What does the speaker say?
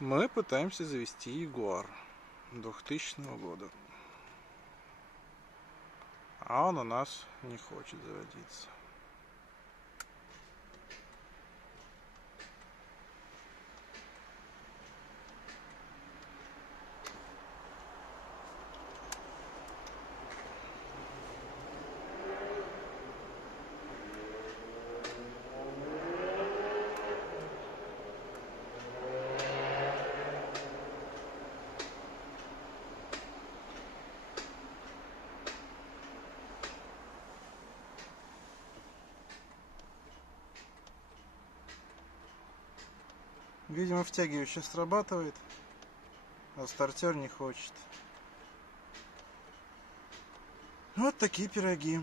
Мы пытаемся завести Ягуар 2000 года. А он у нас не хочет заводиться. Видимо, втягивающий срабатывает, а стартер не хочет. Вот такие пироги.